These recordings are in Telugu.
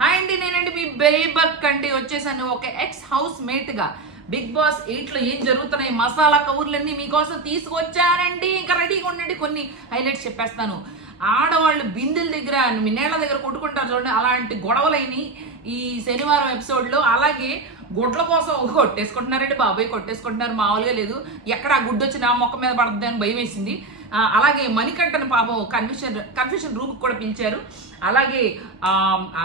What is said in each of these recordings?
హాయ్ అండి, నేనండి మీ బేబక్ అండి. వచ్చేసాను ఒక ఎక్స్ హౌస్ మేట్ గా బిగ్ బాస్ 8 లో ఏం జరుగుతున్నాయి మసాలా కబుర్లన్నీ మీకోసం తీసుకొచ్చానండి. ఇంకా రెడీగా ఉండండి, కొన్ని హైలైట్స్ చెప్పేస్తాను. ఆడవాళ్ళు బిందెల దగ్గర నీళ్ళ దగ్గర కొట్టుకుంటారు చూడండి, అలాంటి గొడవలైన ఈ శనివారం ఎపిసోడ్ లో. అలాగే గుడ్ల కోసం కొట్టేసుకుంటున్నారండి బాబాయ్, కొట్టేసుకుంటున్నారు, మామూలుగా లేదు. ఎక్కడ ఆ గుడ్డు వచ్చి నా మొక్క మీద పడుతుంది అని భయం వేసింది. అలాగే మణికంఠన్ పాపం కన్ఫ్యూషన్ రూమ్ కూడా పిలిచారు. అలాగే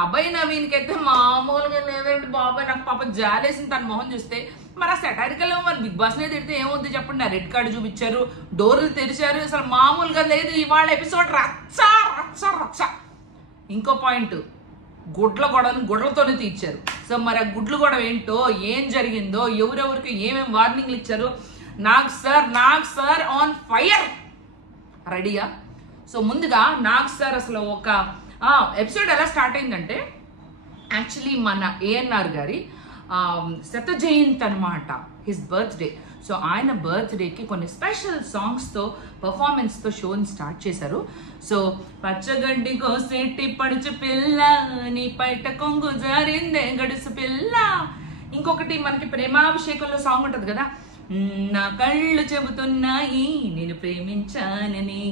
అభయ్ నవీన్కి అయితే మామూలుగా లేదండి బాబాయ్, నాకు పాపం జాలేసింది తన మొహం చూస్తే. మరి ఆ సెటారికల్ మరి బిగ్ బాస్ నే తిడితే ఏమవుద్ది చెప్పండి. రెడ్ కార్డు చూపించారు, డోర్లు తెరిచారు, అసలు మామూలుగా లేదు ఇవాళ ఎపిసోడ్. రచ్చ రచ్చ రచ్చ. ఇంకో పాయింట్, గుడ్ల గొడవను గుడ్లతోనే తీర్చారు. సో మరి ఆ గుడ్ల గొడవ ఏంటో, ఏం జరిగిందో, ఎవరెవరికి ఏమేమి వార్నింగ్లు ఇచ్చారు. Nag sir on fire. రెడీయా? సో ముందుగా నాగ్ సార్ అసలు ఒక ఎపిసోడ్ ఎలా స్టార్ట్ అయిందంటే, యాక్చువల్లీ మన ఏఎన్ఆర్ గారి శత జయంతి అనమాట, హిస్ బర్త్డే. సో ఆయన బర్త్డేకి కొన్ని స్పెషల్ సాంగ్స్తో పర్ఫార్మెన్స్తో షోని స్టార్ట్ చేశారు. సో పచ్చగడ్డి కోసేటి పడుచు పిల్ల, నీ పైట కొంగు జారిందే గడుసు పిల్ల. ఇంకొకటి మనకి ప్రేమాభిషేకంలో సాంగ్ ఉంటుంది కదా, నా కళ్ళు చెబుతున్నాయి నేను ప్రేమించానని,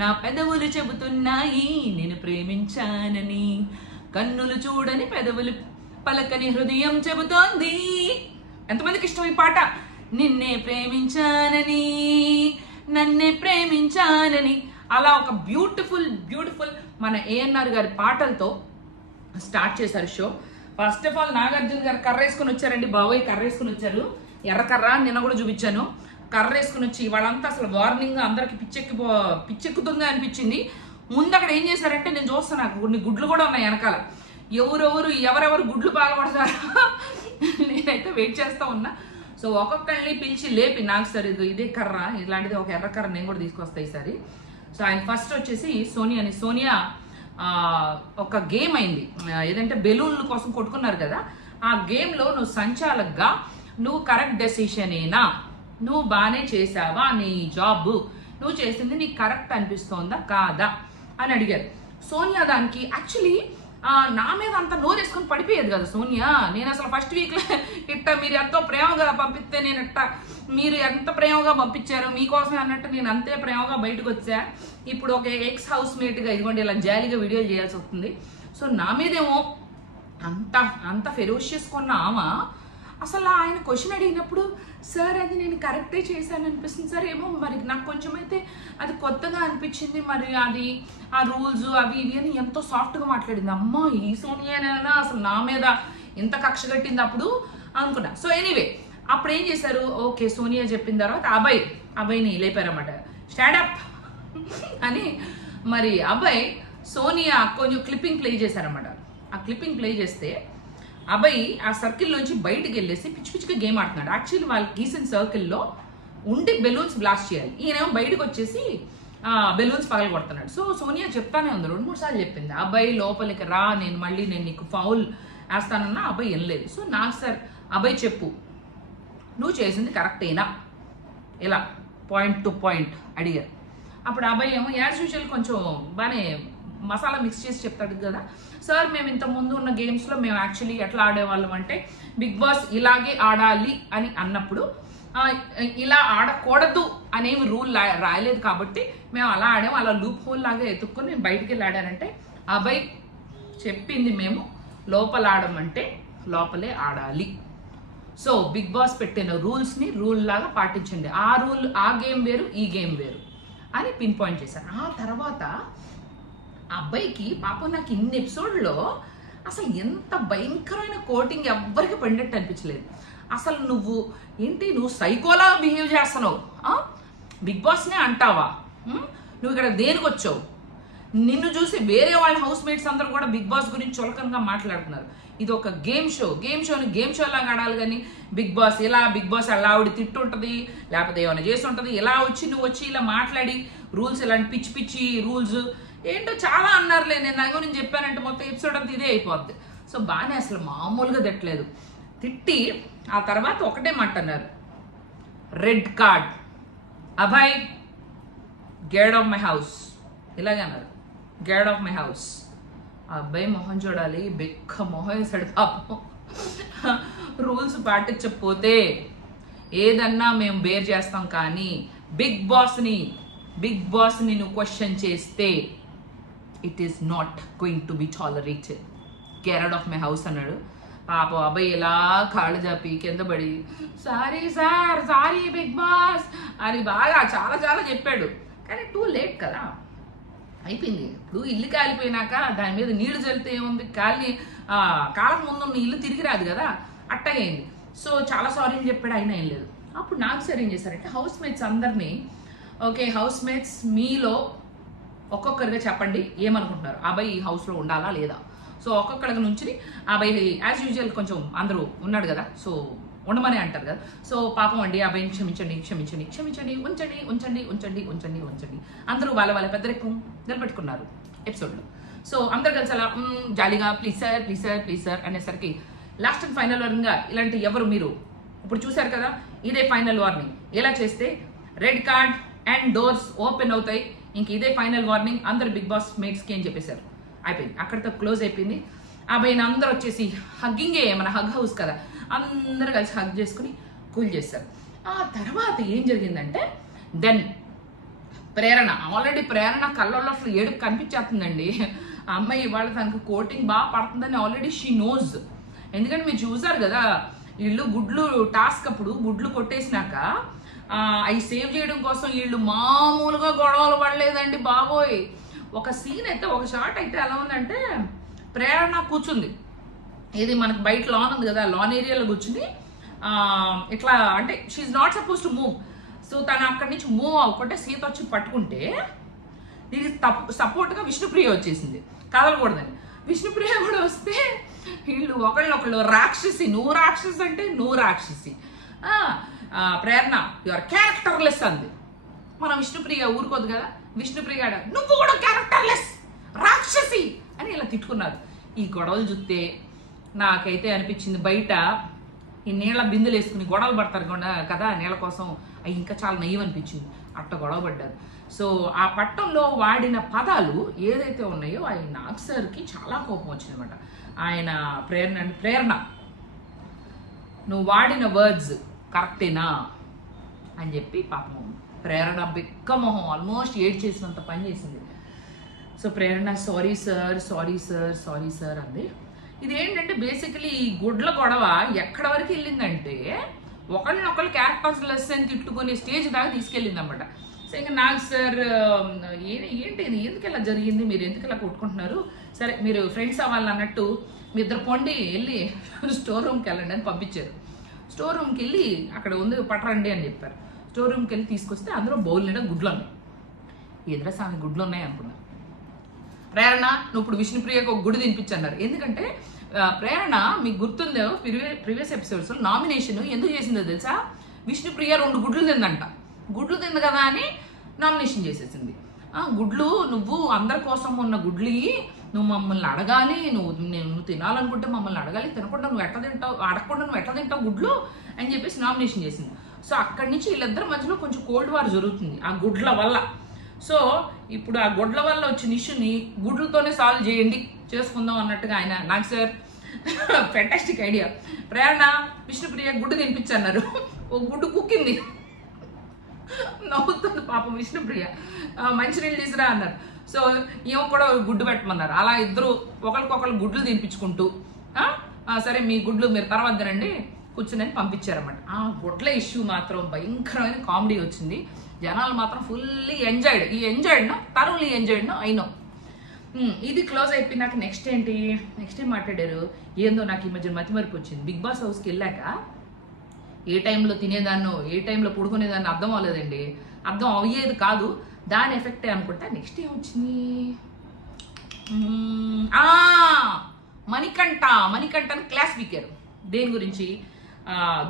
నా పెదవులు చెబుతున్నాయి నేను ప్రేమించానని, కన్నులు చూడని పెదవులు పలకని హృదయం చెబుతోంది. ఎంతమందికి ఇష్టం ఈ పాట? నిన్నే ప్రేమించానని, నన్నే ప్రేమించానని. అలా ఒక బ్యూటిఫుల్ మన ఏఎన్ఆర్ గారి పాటలతో స్టార్ట్ చేశారు show. First of all Nagarjuna గారు కర్ర వేసుకుని వచ్చారండి బాబోయ్, కర్ర వేసుకుని వచ్చారు. ఎర్రకర్ర నిన్న కూడా చూపించాను. కర్ర వేసుకుని వచ్చి వాళ్ళంతా అసలు వార్నింగ్, అందరికి పిచ్చెక్కుతుందా అనిపించింది. ముందు అక్కడ ఏం చేశారంటే, నేను చూస్తాను నాకు కొన్ని గుడ్లు కూడా ఉన్నాయి వెనకాల, ఎవరెవరు గుడ్లు బాగుపడతారు నేనైతే వెయిట్ చేస్తా ఉన్నా. సో ఒక్కొక్కరిని పిలిచి లేపి, నాకు సరే ఇదే కర్ర, ఇలాంటిది ఒక ఎర్ర కర్ర నేను కూడా తీసుకొస్తా ఈసారి. సో ఆయన ఫస్ట్ వచ్చేసి సోనియా ఒక గేమ్ అయింది, ఏదంటే బెలూన్ల కోసం కొట్టుకున్నారు కదా. ఆ గేమ్లో నువ్వు సంచాలకుగా నువ్వు కరెక్ట్ డెసిషనేనా, నువ్వు బాగానే చేసావా, నీ జాబ్ నువ్వు చేసింది నీకు కరెక్ట్ అనిపిస్తోందా కాదా అని అడిగారు. సోనియా దానికి యాక్చువల్లీ నా మీద అంత నోరేసుకొని పడిపోయేది కదా సోనియా. నేను అసలు ఫస్ట్ వీక్లో ఇట్ట మీరు ఎంతో ప్రేమగా పంపిస్తే నేను మీరు ఎంత ప్రేమగా పంపించారు మీకోసం అన్నట్టు నేను అంతే ప్రేమగా బయటకు వచ్చా. ఇప్పుడు ఒక ఎక్స్ హౌస్ మేట్గా ఇదిగోండి ఇలా జాలీగా వీడియోలు చేయాల్సి వస్తుంది. సో నా మీదేమో అంత ఫెరోషియస్ కొన్న ఆమె అసలు ఆయన క్వశ్చన్ అడిగినప్పుడు, సార్ అది నేను కరెక్టే చేశాను అనిపిస్తుంది సార్, ఏమో మరి నాకు కొంచెం అయితే అది కొత్తగా అనిపించింది, మరి అది ఆ రూల్స్ అవి ఇవి అని ఎంతో సాఫ్ట్గా మాట్లాడింది. అమ్మ ఈ సోనియానైనా అసలు నా మీద ఇంత కక్ష కట్టింది అప్పుడు అనుకున్నా. సో ఎనీవే అప్పుడు ఏం చేశారు, ఓకే సోనియా చెప్పిన తర్వాత అబ్బాయిని లేపారన్నమాట. స్టాండప్ అని మరి అబ్బాయి సోనియా కొంచెం క్లిప్పింగ్ ప్లే చేశారన్నమాట. ఆ క్లిప్పింగ్ ప్లే చేస్తే అబ్బాయి ఆ సర్కిల్లోంచి బయటకు వెళ్ళేసి పిచ్చిగా గేమ్ ఆడుతున్నాడు. యాక్చువల్లీ వాళ్ళు గీసిన సర్కిల్లో ఉండి బెలూన్స్ బ్లాస్ట్ చేయాలి, ఈయనేమో బయటకు వచ్చేసి బెలూన్స్ పగల కొడుతున్నాడు. సో సోనియా చెప్తానే ఉంది, 2-3 సార్లు చెప్పింది, అబ్బాయి లోపలికి రా, నేను నీకు ఫౌల్ వేస్తానన్నా అబ్బాయి వినలేదు. సో నాకు సార్ అబ్బాయి చెప్పు, నువ్వు చేసింది కరెక్టేనా, ఇలా పాయింట్ టు పాయింట్ అడిగారు. అప్పుడు అబ్బాయి ఏమో యాజ్ యూజువల్ కొంచెం బాగానే మసాలా మిక్స్ చేసి చెప్తాడు కదా, సార్ మేము ఇంత ముందు ఉన్న గేమ్స్లో మేము యాక్చువల్లీ ఎట్లా ఆడేవాళ్ళం అంటే, బిగ్ బాస్ ఇలాగే ఆడాలి అని అన్నప్పుడు ఇలా ఆడకూడదు అనేవి రూల్ రాయలేదు కాబట్టి మేము అలా ఆడాము, అలా లూప్ హోల్ లాగా ఎత్తుక్కొని నేను బయటికి వెళ్ళి ఆడానంటే, అబ్బాయి చెప్పింది మేము లోపల ఆడమంటే లోపలే ఆడాలి. సో బిగ్ బాస్ పెట్టిన రూల్స్ని రూల్ లాగా పాటించండి, ఆ గేమ్ వేరు ఈ గేమ్ వేరు అని పిన్ పాయింట్ చేశారు. ఆ తర్వాత అబ్బాయికి పాపం నాకు ఇన్ని ఎపిసోడ్లో అసలు ఎంత భయంకరమైన కోటింగ్ ఎవ్వరికి పడినట్టు అనిపించలేదు. అసలు నువ్వు సైకోలా బిహేవ్ చేస్తున్నావు, బిగ్ బాస్నే అంటావా, నువ్వు ఇక్కడ దేనికి వచ్చావు? నిన్ను చూసి వేరే వాళ్ళ హౌస్ మేట్స్ అందరూ కూడా బిగ్ బాస్ గురించి చులకనగా మాట్లాడుతున్నారు. ఇది ఒక గేమ్ షోని గేమ్ షో లాగా ఆడాలి, కానీ బిగ్ బాస్ అలా ఆవిడ తిట్టుంటుంది, లేకపోతే ఏమైనా చేసి ఉంటుంది, ఇలా నువ్వు వచ్చి ఇలా మాట్లాడి రూల్స్ ఇలాంటి పిచ్చి రూల్స్ ఏంటో చాలా అన్నారులే. నేను నాకు నేను చెప్పానంటే మొత్తం ఎపిసోడ్ అంతా ఇదే అయిపోద్ది. సో బాగానే అసలు మామూలుగా తిట్టలేదు. తిట్టి ఆ తర్వాత ఒకటే మాట అన్నారు, red card, Abhay get off my house, ఇలాగే అన్నారు, గెట్ ఆఫ్ మై హౌస్. ఆ అబ్బాయి మొహం చూడాలి, బెక్క మొహం వేసాడు పాపం. రూల్స్ పాటించకపోతే ఏదన్నా మేము బేర్ చేస్తాం, కానీ బిగ్ బాస్ని నువ్వు క్వశ్చన్ చేస్తే it is not going to be tolerated. Get out of my house అన్నాడు. పాపం అబ్బాయి ఇలా కాళ్ళు జాపి కింద పడి sorry sir, sorry big boss అని బాగా చాలా చాలా చెప్పాడు. కానీ టూ లేట్ కదా, అయిపోయింది. ఇప్పుడు ఇల్లు కాలిపోయినాక దాని మీద నీళ్లు చల్లితే ఏముంది, కాలం ముందు ఉన్న ఇల్లు తిరిగి రాదు కదా, అట్టయింది. సో చాలా సారీలు చెప్పాడు, అయినా ఏం లేదు. అప్పుడు నాకు సార్ ఏం చేశారంటే హౌస్ మేట్స్ అందరినీ, ఓకే హౌస్ మేట్స్ మీలో ఒక్కొక్కరిగా చెప్పండి ఏమనుకుంటున్నారు, అబ్బాయి ఈ హౌస్లో ఉండాలా లేదా. సో ఒక్కొక్కడికి నుంచి అబ్బాయి యాజ్ యూజువల్ కొంచెం అందరూ ఉన్నాడు కదా, సో ఉండమని అంటారు కదా. సో పాపం అండి అబ్బాయిని క్షమించండి క్షమించండి క్షమించండి, ఉంచండి ఉంచండి ఉంచండి ఉంచండి ఉంచండి. అందరూ వాళ్ళ పెద్దరికం నిలబెట్టుకున్నారు ఎపిసోడ్లో. సో అందరు కలిసి అలా జాలీగా please sir please sir please sir అనేసరికి లాస్ట్ అండ్ ఫైనల్ వార్నింగ్గా ఇలాంటి ఎవరు మీరు ఇప్పుడు చూశారు కదా, ఇదే ఫైనల్ వార్నింగ్. ఎలా చేస్తే red card and doors open అవుతాయి, ఇంక ఇదే ఫైనల్ వార్నింగ్ అందరు బిగ్ బాస్ మేట్స్కి అని చెప్పేశారు. అయిపోయింది, అక్కడితో క్లోజ్ అయిపోయింది. అబ్బాయిని అందరూ వచ్చేసి హగ్గింగే, మన హగ్ హౌస్ కదా, అందరూ కలిసి హగ్ చేసుకుని కూల్ చేస్తారు. ఆ తర్వాత ఏం జరిగిందంటే దెన్ ప్రేరణ, ఆల్రెడీ ప్రేరణ కళ్ళల్లో అసలు ఏడుపు కనిపించేస్తుందండి. ఆ అమ్మాయి ఇవాళ తనకు కోటింగ్ బాగా పడుతుందని ఆల్రెడీ షీ నోస్. ఎందుకంటే మీరు చూసారు కదా వీళ్ళు గుడ్లు టాస్క్ అప్పుడు గుడ్లు కొట్టేసినాక అవి సేవ్ చేయడం కోసం వీళ్ళు మామూలుగా గొడవలు పడలేదండి బాబోయ్. ఒక సీన్ అయితే, ఒక షాట్ అయితే ఎలా ఉందంటే ప్రేరణ కూర్చుంది, ఇది మనకు బయట లాన్ ఉంది కదా, లాన్ ఏరియాలో కూర్చుని ఇట్లా అంటే she's not supposed to move. So తను అక్కడి నుంచి మూవ్ అవ్వకుంటే సీత వచ్చి పట్టుకుంటే దీనికి సపోర్ట్గా విష్ణుప్రియ వచ్చేసింది కదలకూడదని. విష్ణుప్రియ కూడా వస్తే వీళ్ళు ఒకళ్ళొకళ్ళు రాక్షసి, నువ్వు రాక్షసి అంటే నువ్వు రాక్షసి, ప్రేరణ యువర్ క్యారెక్టర్లెస్ అంది. మన విష్ణుప్రియ ఊరుకోదు కదా, విష్ణుప్రియ నువ్వు కూడా క్యారెక్టర్లెస్ రాక్షసి అని ఇలా తిట్టుకున్నారు. ఈ గొడవలు చూస్తే నాకైతే అనిపించింది బయట ఈ నీళ్ళ బిందులు వేసుకుని గొడవలు పడతారు కదా నీళ్ళ కోసం, అవి ఇంకా చాలా నయ్యం అనిపించింది. అట్ట గొడవ పడ్డారు. సో ఆ పట్టంలో వాడిన పదాలు ఏదైతే ఉన్నాయో ఆయన నాగ్ సార్కి చాలా కోపం వచ్చింది అనమాట. ఆయన ప్రేరణ నువ్వు వాడిన వర్డ్స్ కరెక్టేనా అని చెప్పి పాపం ప్రేరణ బిక్క మొహం ఆల్మోస్ట్ ఏడ్ చేసినంత పని చేసింది. So Prerana sorry sir sorry sir sorry sir అంది. ఇదేంటంటే బేసికలీ ఈ గుడ్ల గొడవ ఎక్కడి వరకు వెళ్ళిందంటే ఒకళ్ళనొకళ్ళు క్యారెక్టర్స్ లెస్ అని తిట్టుకునే స్టేజ్ దాకా తీసుకెళ్ళింది అనమాట. సో ఇంకా నాగ్ సార్ ఏంటి ఇది ఎందుకు ఇలా జరిగింది, మీరు ఎందుకు ఇలా కొట్టుకుంటున్నారు, సరే మీరు ఫ్రెండ్స్ అవ్వాలి అన్నట్టు మీ ఇద్దరు పొండి వెళ్ళి స్టోర్ రూమ్కి వెళ్ళండి అని పంపించారు. స్టోర్ రూమ్కి వెళ్ళి అక్కడ ఉంది పట్టరండి అని చెప్పారు. స్టోర్ రూమ్కి వెళ్ళి తీసుకొస్తే అందులో బౌల్ నిండా గుడ్లు ఉన్నాయి. ఎదుర సామి గుడ్లు ఉన్నాయి అనుకున్నారు. ప్రేరణ నువ్వు ఇప్పుడు విష్ణుప్రియకు ఒక గుడి తినిపించన్నారు. ఎందుకంటే ప్రేరణ మీకు గుర్తుందో ప్రీవియస్ ఎపిసోడ్స్లో నామినేషన్ ఎందుకు చేసిందో తెలుసా, విష్ణుప్రియ 2 గుడ్లు తిందంట. గుడ్లు తింది కదా అని నామినేషన్ చేసేసింది. గుడ్లు నువ్వు అందరి కోసం ఉన్న గుడ్లు నువ్వు మమ్మల్ని అడగాలి, నువ్వు తినాలనుకుంటే మమ్మల్ని అడగాలి, తినకుండా నువ్వు ఎట్లా తింటావు, అడగకుండా నువ్వు ఎట్లా తింటావు గుడ్లు అని చెప్పేసి నామినేషన్ చేసింది. సో అక్కడి నుంచి వీళ్ళిద్దరి మధ్యలో కొంచెం కోల్డ్ వార్ జరుగుతుంది ఆ గుడ్ల వల్ల. సో ఇప్పుడు ఆ గుడ్ల వల్ల వచ్చిన ఇష్యూని గుడ్లతోనే సాల్వ్ చేయండి, చేసుకుందాం అన్నట్టుగా ఆయన నాకు సార్ ఫెంటాస్టిక్ ఐడియా. ప్రేరణ విష్ణుప్రియ గుడ్డు తినిపించన్నారు, ఒక గుడ్డు కుక్కింది, నవ్వుతుంది పాపం విష్ణుప్రియ. మంచినీళ్ళు తీసురా అన్నారు. సో ఏమో కూడా గుడ్డు పెట్టమన్నారు. అలా ఇద్దరు ఒకరికొకరు గుడ్లు తినిపించుకుంటూ సరే మీ గుడ్లు మీరు తర్వాత తినండి కూర్చుని పంపించారన్నమాట. ఆ గుడ్ల ఇష్యూ మాత్రం భయంకరమైన కామెడీ వచ్చింది. జనాలు మాత్రం ఫుల్లీ ఎంజాయ్డ్. ఈ ఎంజాయ్డ్నో తరువులు ఎంజాయ్డ్నో అయినో. ఇది క్లోజ్ అయిపోయినాక నెక్స్ట్ ఏం మాట్లాడారు ఏందో నాకు ఈ మధ్య మతిమరుపు వచ్చింది. బిగ్ బాస్ హౌస్కి వెళ్ళాక ఏ టైంలో తినేదాన్నో ఏ టైంలో పడుకునేదాన్ని అర్థం అవ్వలేదండి. అర్థం అయ్యేది కాదు, దాని ఎఫెక్టే అనుకుంటా. నెక్స్ట్ ఏమొచ్చింది, మణికంఠని క్లాస్ పీకారు. దేని గురించి,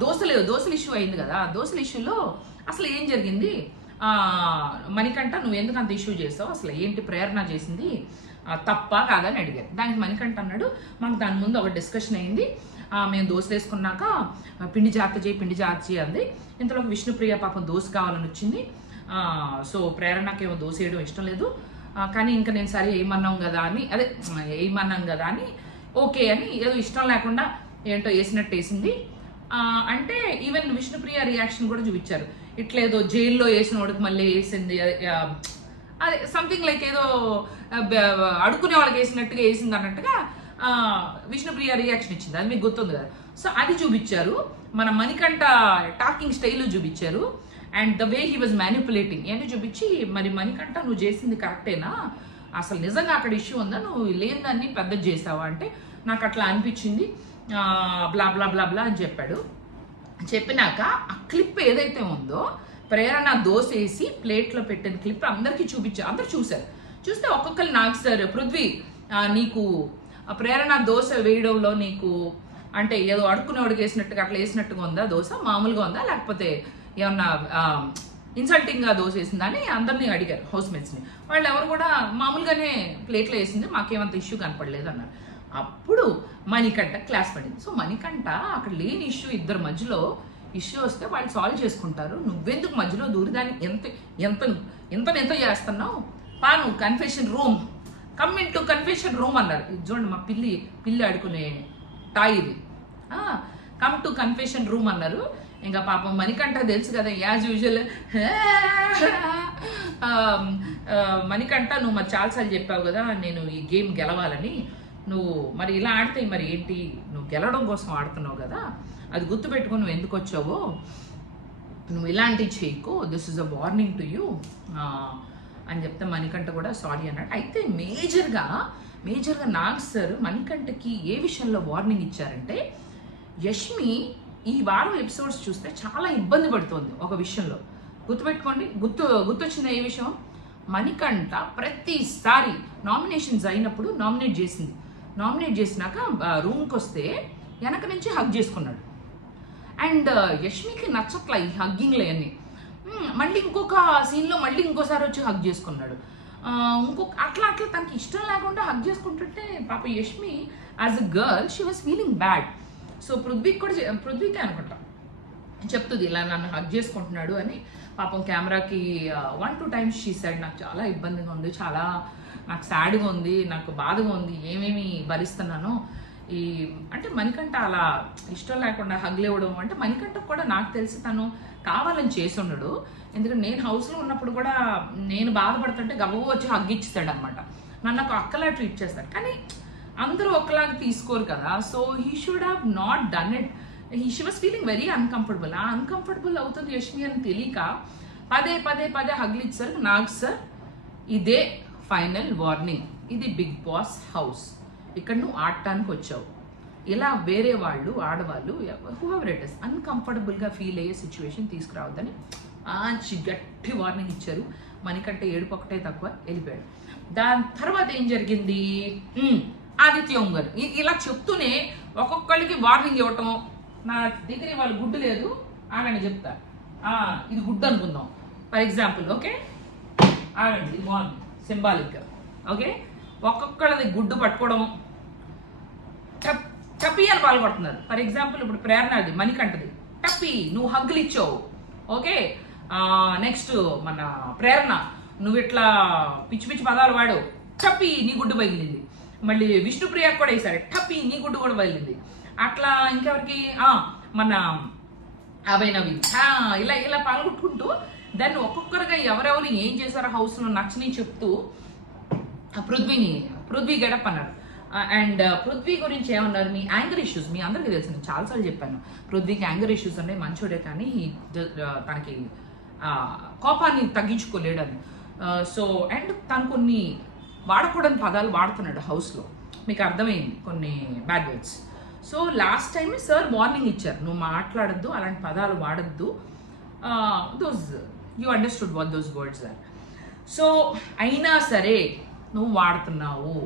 దోశలు ఇష్యూ అయింది కదా. దోశల ఇష్యూలో అసలు ఏం జరిగింది, మణికంఠ నువ్వు ఎందుకు అంత ఇష్యూ చేస్తావు, అసలు ఏంటి ప్రేరణ చేసింది తప్ప కాదని అడిగారు. దానికి మణికంఠ అన్నాడు మాకు దాని ముందు ఒక డిస్కషన్ అయింది, మేము దోశ వేసుకున్నాక పిండి జాగ్రత్త చేయి అంది. ఇంతలోకి విష్ణుప్రియ పాపం దోశ కావాలని వచ్చింది. సో ప్రేరణకేమో దోశ వేయడం ఇష్టం లేదు, కానీ ఇంకా నేను సరే ఏమన్నాం కదా అని ఓకే అని ఏదో ఇష్టం లేకుండా ఏంటో వేసినట్టు వేసింది. అంటే ఈవెన్ విష్ణుప్రియ రియాక్షన్ కూడా చూపించారు. ఇట్లేదో జైల్లో వేసిన వాడికి మళ్ళీ వేసింది, అదే సంథింగ్ లైక్ ఏదో అడుక్కునే వాళ్ళకి వేసినట్టుగా వేసింది అన్నట్టుగా విష్ణుప్రియ రియాక్షన్ ఇచ్చింది. అది మీకు గుర్తుంది కదా. సో అది చూపించారు. మన మణికంఠ టాకింగ్ స్టైల్ చూపించారు. And the way he was manipulating అని చూపించి, మరి మణికంఠ నువ్వు చేసింది కరెక్టేనా, అసలు నిజంగా అక్కడ ఇష్యూ ఉందా, నువ్వు లేని దాన్ని పెద్దది చేసావా అంటే నాకు అట్లా అనిపించింది బ్లా బ్లా బ్లా బ్లా అని చెప్పాడు. చెప్పినాక ఆ క్లిప్ ఏదైతే ఉందో ప్రేరణ దోశ వేసి ప్లేట్లో పెట్టిన క్లిప్ అందరికీ చూపించారు. అందరు చూశారు. చూస్తే ఒక్కొక్కరు నాకు సార్ పృథ్వీ నీకు ప్రేరణ దోశ వేయడంలో నీకు అంటే ఏదో అడుక్కునేవాడికి వేసినట్టుగా అట్లా వేసినట్టుగా ఉందా, దోశ మామూలుగా ఉందా, లేకపోతే ఏమన్నా ఇన్సల్టింగ్గా దోశ వేసిందా అని అందరినీ అడిగారు హౌస్ మేట్స్ని. వాళ్ళు ఎవరు కూడా మామూలుగానే ప్లేట్లో వేసింది, మాకేమంత ఇష్యూ కనపడలేదు అన్నారు. అప్పుడు మణికంఠ క్లాస్ పడింది. సో మణికంఠ అక్కడ లేని ఇష్యూ, ఇద్దరు మధ్యలో ఇష్యూ వస్తే వాళ్ళు సాల్వ్ చేసుకుంటారు, నువ్వెందుకు మధ్యలో దూరిదాన్ని ఎంత చేస్తున్నావు, పాను confession room, come in to confession room అన్నారు. ఇది చూడండి మా పిల్లి ఆడుకునే టాయ్ ఇది, కమ్ టు కన్ఫెషన్ రూమ్ అన్నారు. ఇంకా పాపం మణికంఠ తెలుసు కదా యాజ్ యూజువల్, మణికంఠ నువ్వు మరి చాలాసార్లు చెప్పావు కదా నేను ఈ గేమ్ గెలవాలని, నువ్వు మరి ఇలా ఆడితే మరి ఏంటి, నువ్వు గెలవడం కోసం ఆడుతున్నావు కదా, అది గుర్తుపెట్టుకుని నువ్వు ఎందుకు వచ్చావో, నువ్వు ఇలాంటివి చేయకు, this is a warning to you అని చెప్తే మణికంఠ కూడా సారీ అన్నాడు. అయితే మేజర్గా నాగ్ సార్ మణికంఠకి ఏ విషయంలో వార్నింగ్ ఇచ్చారంటే, యష్మి ఈ వారం ఎపిసోడ్స్ చూస్తే చాలా ఇబ్బంది పడుతోంది ఒక విషయంలో. గుర్తుపెట్టుకోండి, గుర్తొచ్చింది ఏ విషయం, మణికంఠ ప్రతిసారి నామినేషన్స్ అయినప్పుడు నామినేట్ చేసినాక రూమ్కి వస్తే వెనక నుంచి హగ్ చేసుకున్నాడు. అండ్ యష్మికి నచ్చట్లా ఈ హగ్గింగ్లు అన్నీ. మళ్ళీ ఇంకొక సీన్లో మళ్ళీ ఇంకోసారి వచ్చి హగ్ చేసుకున్నాడు. అట్లా తనకి ఇష్టం లేకుండా హగ్ చేసుకుంటుంటే పాప Yashmi as a girl she was feeling bad. So పృథ్వీకే అనుకుంటా చెప్తుంది ఇలా నన్ను హగ్ చేసుకుంటున్నాడు అని. పాపం కెమెరాకి 1-2 times షీ సైడ్ నాకు చాలా ఇబ్బందిగా ఉంది, చాలా నాకు సాడ్గా ఉంది, నాకు బాధగా ఉంది, ఏమేమి భరిస్తున్నానో అంటే మణికంఠ అలా ఇష్టం లేకుండా హగ్లు ఇవ్వడం అంటే మణికంఠకు కూడా నాకు తెలిసి తను కావాలని చేసి ఉండడు. ఎందుకంటే నేను హౌస్లో ఉన్నప్పుడు కూడా నేను బాధపడుతుంటే గబగబా వచ్చి హగ్ ఇచ్చేస్తాడు అనమాట, నన్ను నాకు అక్కలా ట్రీట్ చేస్తాడు. కానీ అందరూ ఒకలాగా తీసుకోరు కదా. So he should have not done it. She was feeling very uncomfortable. ఆ అన్కంఫర్టబుల్ అవుతుంది యష్మి అని తెలియక పదే హగ్లు ఇచ్చారు. నాగ్ సార్ ఇదే ఫైనల్ వార్నింగ్, ఇది బిగ్ బాస్ హౌస్, ఇక్కడ నువ్వు ఆడటానికి వచ్చావు, ఇలా వేరే వాళ్ళు ఆడవాళ్ళు హూఎవర్ ఇట్ ఇస్ అన్కంఫర్టబుల్గా ఫీల్ అయ్యే సిచ్యువేషన్ తీసుకురావద్దని గట్టి వార్నింగ్ ఇచ్చారు. మణికంఠ ఏడుపు ఒకటే తక్కువ వెళ్ళిపోయాడు. దాని తర్వాత ఏం జరిగింది, ఆదిత్య ఉంగర్ ఇలా చెప్తూనే ఒక్కొక్కరికి వార్నింగ్ ఇవ్వటం. నా దగ్గర వాళ్ళు గుడ్డు లేదు ఆగండి చెప్తా, ఇది గుడ్డు అనుకుందాం ఫర్ ఎగ్జాంపుల్, ఓకే ఆగండి, ఇది వార్నింగ్ సింబాలిక్గా, ఓకే ఒక్కొక్కళ్ళది గుడ్డు పట్టుకోవడం టప్పి అని పాల్గొడుతున్నారు. ఫర్ ఎగ్జాంపుల్ ఇప్పుడు ప్రేరణది మణికంఠది టప్పి నువ్వు హగ్గులు ఇచ్చావు, ఓకే నెక్స్ట్ మన ప్రేరణ నువ్వు ఇట్లా పిచ్చి పదాలు వాడు టప్పి నీ గుడ్డు పగిలింది. మళ్ళీ విష్ణుప్రియకు కూడా వేసాడు టప్పి నీ గుడ్డు కూడా పగిలింది. అట్లా ఇంకెవరికి మన అభయనవి ఇలా పాల్గొట్టుకుంటూ దాన్ని ఒక్కొక్కరుగా ఎవరెవరు ఏం చేశారో హౌస్లో నచ్చని చెప్తూ పృథ్వీ గెటప్ అన్నారు. అండ్ పృథ్వీ గురించి ఏమన్నారు, మీ యాంగర్ ఇష్యూస్ మీ అందరికీ తెలుసు, నేను చాలాసార్లు చెప్పాను పృథ్వీకి యాంగర్ ఇష్యూస్ అంటే మంచోడే కానీ తనకి కోపాన్ని తగ్గించుకోలేడు అని. సో అండ్ తను కొన్ని వాడకూడని పదాలు వాడుతున్నాడు హౌస్లో, మీకు అర్థమైంది కొన్ని bad words. So last time sir warning ఇచ్చారు, నువ్వు మాట్లాడద్దు, అలాంటి పదాలు వాడద్దు, those you understood what those words are. So అయినా సరే నువ్వు వాడుతున్నావు,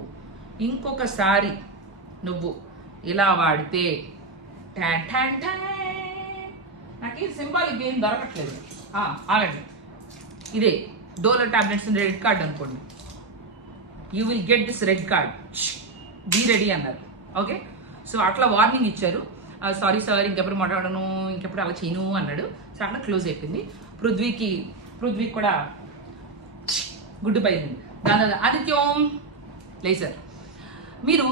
ఇంకొకసారి నువ్వు ఇలా వాడితే నాకు ఈ సింబాలిక్ ఏం దొరకట్లేదు, ఆగండి ఇదే డోలో టాబ్లెట్స్ రెడ్ కార్డ్ అనుకోండి, you will get this red card, be ready అన్నారు, ఓకే. సో అట్లా వార్నింగ్ ఇచ్చారు. సారీ సార్ ఇంకెప్పుడు మాట్లాడను, ఇంకెప్పుడు అలా చేయను అన్నాడు. సో అట్లా క్లోజ్ అయిపోయింది. పృథ్వీకి కూడా గుడ్డు పైంది. దాని ఆదిత్యం లేసారు. మీరు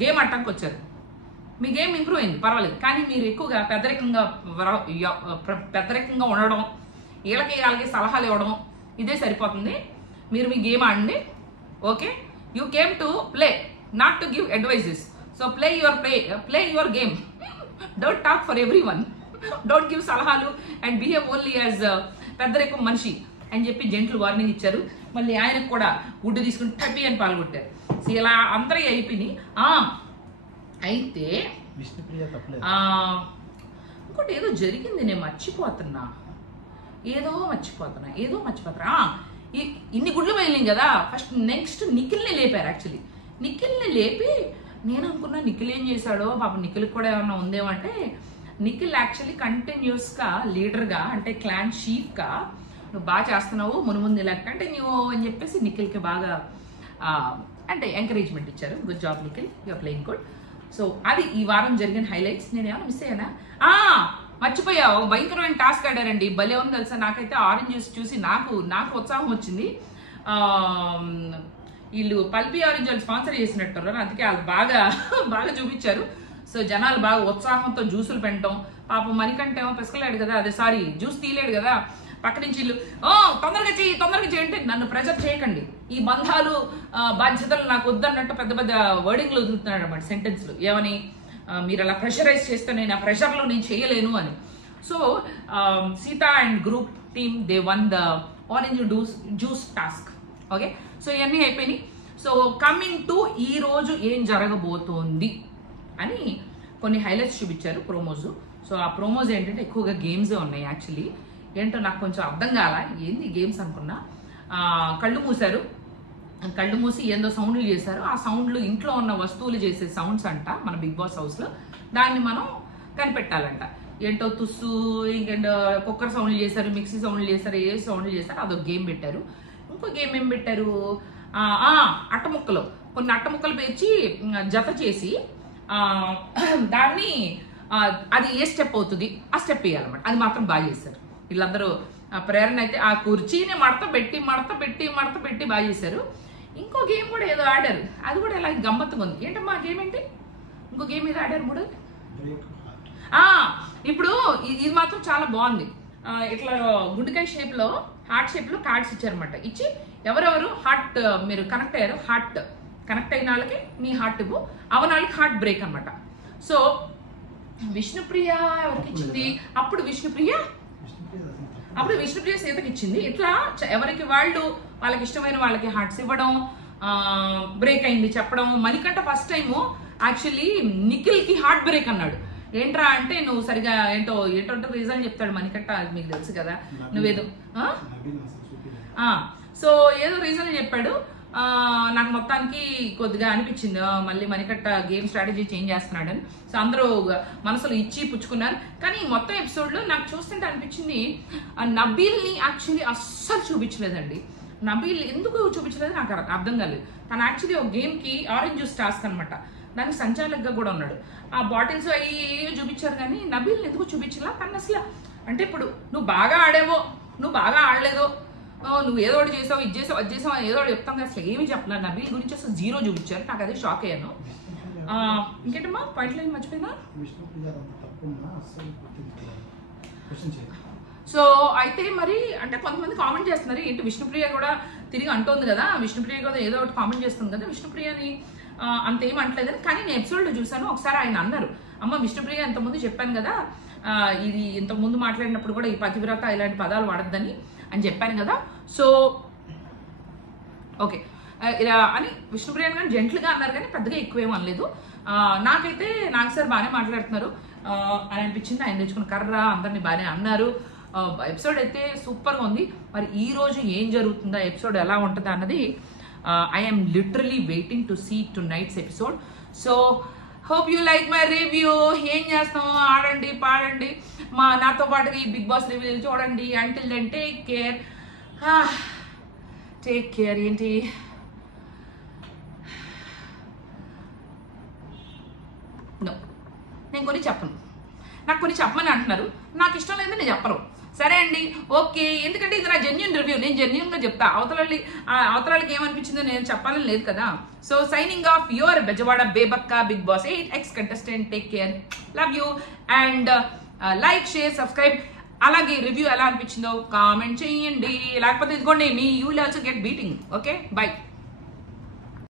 గేమ్ ఆడటానికి వచ్చారు, మీ గేమ్ ఇంప్రూవ్ అయింది పర్వాలేదు, కానీ మీరు ఎక్కువగా పెద్దరికంగా ఉండడం, వీళ్ళకి సలహాలు ఇవ్వడం ఇదే సరిపోతుంది. మీరు మీ గేమ్ ఆడండి. Okay, you came to play, not to give advices. So play your game. Don't talk for everyone, don't give సలహాలు అండ్ బిహేవ్ ఓన్లీ యాజ్ పెద్దరికం మనిషి అని చెప్పి జెంట్లు వార్నింగ్ ఇచ్చారు. మళ్ళీ ఆయనకు కూడా గుడ్డు తీసుకుని టపి అని పాల్గొట్టారు. సో ఇలా అందరూ అయిపోయినాయి. అయితే ఇంకోటి ఏదో జరిగింది, నేను మర్చిపోతున్నా. ఇన్ని గుడ్లు వేయలేం కదా. ఫస్ట్ నెక్స్ట్ నిఖిల్ని లేపారు. యాక్చువల్లీ నిఖిల్ని లేపి నేను అనుకున్నా నిఖిల్ ఏం చేశాడో పాపం, నిఖిల్కి కూడా ఏమన్నా ఉందేమంటే, నిఖిల్ యాక్చువల్లీ కంటిన్యూస్గా లీడర్గా అంటే క్లాన్ చీఫ్గా నువ్వు బాగా చేస్తున్నావు, మునుముందు ఇలా కంటిన్యూ అని చెప్పేసి నిఖిల్కి బాగా అంటే ఎంకరేజ్మెంట్ ఇచ్చారు. Good job Nikhil, you're playing good. So అది ఈ వారం జరిగిన హైలైట్స్. నేను ఏమైనా మిస్ అయ్యానా? మర్చిపోయా, ఒక భయంకరమైన టాస్క్ ఆడారండి, భలే ఉంది తెలుసా. నాకైతే ఆరెంజ్ జ్యూస్ చూసి నాకు ఉత్సాహం వచ్చింది. వీళ్ళు పల్పీ ఆరెంజ్ వాళ్ళు స్పాన్సర్ చేసినట్టున్నారు, అందుకే వాళ్ళు బాగా చూపించారు. సో జనాలు బాగా ఉత్సాహంతో జ్యూసులు పెట్టడం. పాపం మణికంఠ ఏమో పిసకలేడు కదా, జ్యూస్ తీయలేడు కదా. పక్క నుంచి వీళ్ళు తొందరగా చేయి అంటే, నన్ను ప్రెజర్ చేయకండి, ఈ బంధాలు బాధ్యతలు నాకు వద్దన్నట్టు పెద్ద పెద్ద వర్డింగ్లు వదులుతున్నాడు అన్నమాట, సెంటెన్స్లు. ఏమని, మీరు అలా ప్రెషరైజ్ చేస్తే నేను ఆ ప్రెషర్లో నేను చేయలేను అని. So Sita and group team they one the orange juice task. Okay, so ఇవన్నీ అయిపోయినాయి. సో కమింగ్ టు ఈ రోజు ఏం జరగబోతోంది అని కొన్ని హైలైట్స్ చూపించారు ప్రోమోస్. సో ఆ ప్రోమోస్ ఏంటంటే ఎక్కువగా గేమ్సే ఉన్నాయి. యాక్చువల్లీ ఏంటో నాకు కొంచెం అర్థం కాల, ఏంది గేమ్స్ అనుకున్నా. కళ్ళు మూసారు, కళ్ళు మూసి ఏందో సౌండ్లు చేశారు. ఆ సౌండ్లు ఇంట్లో ఉన్న వస్తువులు చేసే సౌండ్స్ అంట మన బిగ్ బాస్ హౌస్లో. దాన్ని మనం కనిపెట్టాలంట. ఏంటో తుస్సు, ఇంకేంటో కుక్కర్ సౌండ్లు చేశారు, మిక్సీ సౌండ్లు చేశారు, ఏ సౌండ్లు చేశారు. అదొక గేమ్ పెట్టారు. ఇంకో గేమ్ ఏం పెట్టారు, అట్టముక్కలు, కొన్ని అట్టముక్కలు పేర్చి జత చేసి దాన్ని అది ఏ స్టెప్ అవుతుంది ఆ స్టెప్ వేయాలన్నమాట. అది మాత్రం బాగా చేశారు వీళ్ళందరూ. ప్రేరణ అయితే ఆ కుర్చీని మడత పెట్టి బాగా చేశారు. ఇంకో గేమ్ కూడా ఏదో ఆడారు, అది కూడా ఇలా గమ్మత్తుగా ఉంది. ఏంటమ్మా ఆ గేమ్ ఏంటి? ఇంకో గేమ్ ఏదో ఆడారు కూడా. ఇప్పుడు ఇది మాత్రం చాలా బాగుంది. ఇట్లా గుండెకాయ షేప్లో, హార్ట్ షేప్లో కార్డ్స్ ఇచ్చారనమాట. ఇచ్చి ఎవరెవరు హార్ట్ మీరు కనెక్ట్ అయ్యారు, హార్ట్ కనెక్ట్ అయిన వాళ్ళకి నీ హార్ట్ ఇవ్వు, అవన వాళ్ళకి హార్ట్ బ్రేక్ అనమాట. సో విష్ణుప్రియ ఎవరికి ఇచ్చింది? అప్పుడు విష్ణుప్రియ సీతకి ఇచ్చింది. ఇట్లా ఎవరికి వాళ్ళకి ఇష్టమైన వాళ్ళకి హార్ట్స్ ఇవ్వడం, బ్రేక్ అయింది చెప్పడం. మణికంఠ ఫస్ట్ టైము యాక్చువల్లీ నిఖిల్కి హార్ట్ బ్రేక్ అన్నాడు. ఏంట్రా అంటే, నువ్వు సరిగా ఏంటో రీజన్ చెప్తాడు మణికంఠ, మీకు తెలుసు కదా. నువ్వేదో సో ఏదో రీజన్ చెప్పాడు. నాకు మొత్తానికి కొద్దిగా అనిపించింది మళ్ళీ మణికంఠ గేమ్ స్ట్రాటజీ చేంజ్ చేస్తున్నాడని. సో అందరూ మనసులో ఇచ్చి పుచ్చుకున్నారు. కానీ మొత్తం ఎపిసోడ్లో నాకు చూస్తుంటే అనిపించింది, నబీల్ని యాక్చువల్లీ అస్సలు చూపించలేదండి. నబీల్ ఎందుకు చూపించలేదు నాకు అర్థం కాలేదు. తను యాక్చువల్లీ ఒక గేమ్కి ఆరెంజ్ జ్యూస్ టాస్క్ అనమాట, దానికి సంచాలకుగా కూడా ఉన్నాడు. ఆ బాటిల్స్ అవి చూపించారు కానీ నబీల్ని ఎందుకు చూపించలా. కానీ అసలు అంటే ఇప్పుడు నువ్వు బాగా ఆడేవో, నువ్వు బాగా ఆడలేదో, నువ్వు ఏదో ఒకటి చేసావు, ఇది చేసావు, అది చేసావు, ఏదో ఒకటి చెప్తాం కదా. అసలు ఏమీ చెప్పలేదు. నబీల్ గురించి అసలు జీరో చూపించారు. నాకు అదే షాక్ అయ్యాను. ఇంకేంటమ్మా పాయింట్లో ఏం మర్చిపోయిందా? సో అయితే మరి అంటే కొంతమంది కామెంట్ చేస్తున్నారు, ఏంటి విష్ణుప్రియ కూడా తిరిగి అంటోంది కదా, విష్ణుప్రియ కూడా ఏదో ఒకటి కామెంట్ చేస్తుంది కదా, విష్ణుప్రియని అంతేం అంటలేదని. కానీ నేను ఎపిసోడ్లో చూసాను, ఒకసారి ఆయన అన్నారు, అమ్మ విష్ణుప్రియ ఇంతకుముందు చెప్పాను కదా, ఇది ఇంతకుముందు మాట్లాడినప్పుడు కూడా ఈ పతివ్రత ఇలాంటి పదాలు వాడద్దని అని చెప్పాను కదా. సో ఓకే ఇలా అని విష్ణుప్రియ కానీ జెంట్లుగా అన్నారు కానీ పెద్దగా ఎక్కువేం అనలేదు. నాకైతే నాగ్ సార్ బాగానే మాట్లాడుతున్నారు అని అనిపించింది. ఆయన తెచ్చుకున్న కర్ర అందరినీ బాగానే అన్నారు. ఎపిసోడ్ అయితే సూపర్గా ఉంది. మరి ఈ రోజు ఏం జరుగుతుందా, ఎపిసోడ్ ఎలా ఉంటుందా అన్నది I am literally waiting to see tonight's episode. So hope you like my review. ఏం చేస్తాం, ఆడండి పాడండి నాతో పాటుగా ఈ బిగ్ బాస్ రివ్యూ చూడండి. Until then take care. ఏంటి నో, నేను కొన్ని చెప్పను. నాకు కొన్ని చెప్పమని అంటున్నారు, నాకు ఇష్టం లేదు, నేను చెప్పను. సరే అండి, ఓకే, ఎందుకంటే ఇది నా జెన్యున్ రివ్యూ, నేను జెన్యున్గా చెప్తా. అవతలకి ఏమనిపించిందో నేను చెప్పాలని లేదు కదా. So signing off, your Bezawada Bebakka Bigg 8 ex contestant. Take care, love you, and like, share, subscribe. అలాగే రివ్యూ ఎలా అనిపించిందో కామెంట్ చేయండి. లేకపోతే ఇదిగోండి, మీ you will also get beating. Okay, by.